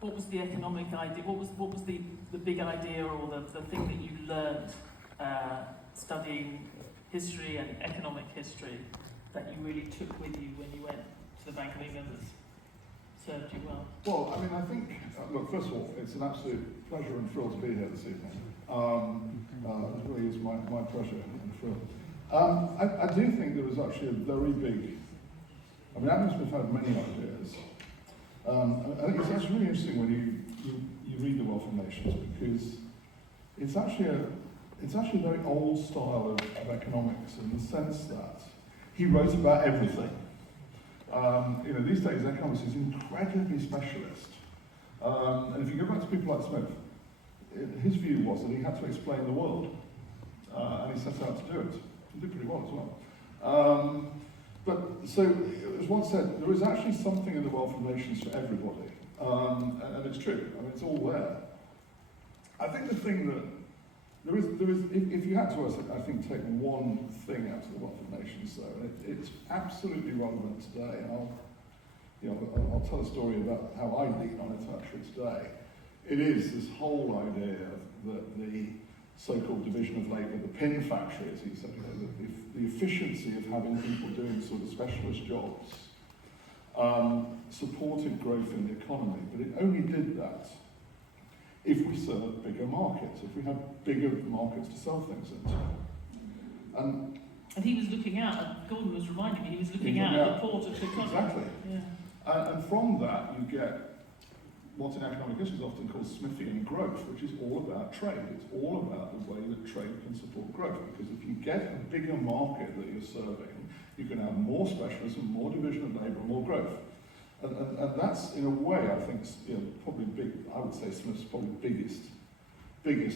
what was the economic idea? What was the big idea, or the thing that you learned studying history and economic history that you really took with you when you went to the Bank of England that's served you well? Well, I mean, I think, look, first of all, it's an absolute pleasure and thrill to be here this evening. It really is my pleasure and thrill. I do think there was actually a very big, I mean, Adam Smith had many ideas. I think it's actually really interesting when you read The Wealth of Nations, because it's actually a very old style of economics, in the sense that he wrote about everything. These days economics is incredibly specialist. And if you go back to people like Smith, his view was that he had to explain the world, and he set out to do it. He did pretty well as well. But so, as one said, there is actually something in The Wealth of Nations for everybody, and it's true. I mean, it's all there. I think the thing that there is, if you had to, I think, take one thing out of The Wealth of Nations, though, it's absolutely relevant today. And I'll tell a story about how I lean on it actually today. It is this whole idea that the so-called division of labour, the pin factory, as he said, the efficiency of having people doing sort of specialist jobs supported growth in the economy, but it only did that if we served bigger markets, if we had bigger markets to sell things into. And he was looking out, and Gordon was reminding me, he was looking out at the port of Chicago. Exactly. Yeah. And from that you get what in economic history is often called Smithian growth, which is all about trade. It's all about the way that trade can support growth, because if you get a bigger market that you're serving, you can have more specialism, more division of labour, more growth. And that's, in a way, I think, probably big. I would say Smith's probably biggest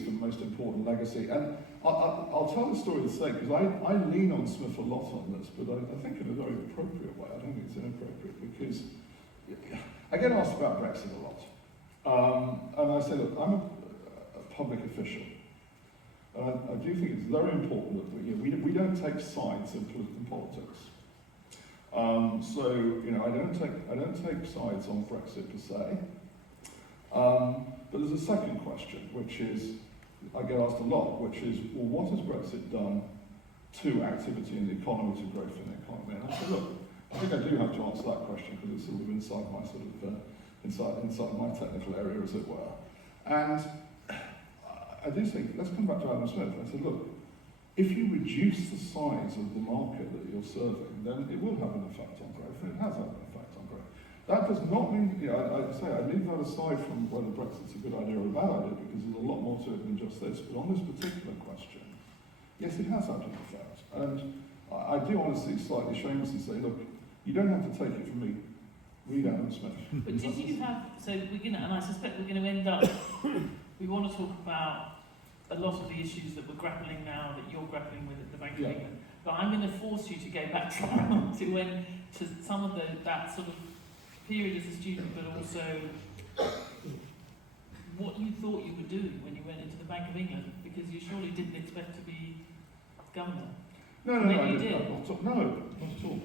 and most important legacy. And I'll tell the story to say, because I lean on Smith a lot on this, but I think in a very appropriate way. I don't think it's inappropriate, because I get asked about Brexit a lot. And I say, look, I'm a public official. I do think it's very important that we don't take sides in politics. I don't take sides on Brexit per se. But there's a second question, which is, I get asked a lot, which is, well, what has Brexit done to activity in the economy, to growth in the economy? And I say, look, I think I do have to answer that question, because it's sort of inside my inside my technical area, as it were. And I do think, let's come back to Adam Smith. I said, look, if you reduce the size of the market that you're serving, then it will have an effect on growth, and it has had an effect on growth. That does not mean, I leave that aside from whether Brexit's a good idea or a bad idea, because there's a lot more to it than just this. But on this particular question, yes, it has had an effect. And I do honestly, slightly shamelessly say, look, you don't have to take it from me. Read Adam Smith. But did you have, so we're going to, and I suspect we're going to end up, we want to talk about a lot of the issues that we're grappling now, that you're grappling with at the Bank of England. But I'm going to force you to go back to some of that sort of period as a student, but also what you thought you were doing when you went into the Bank of England, because you surely didn't expect to be governor. No, Maybe you I did. No, not at all.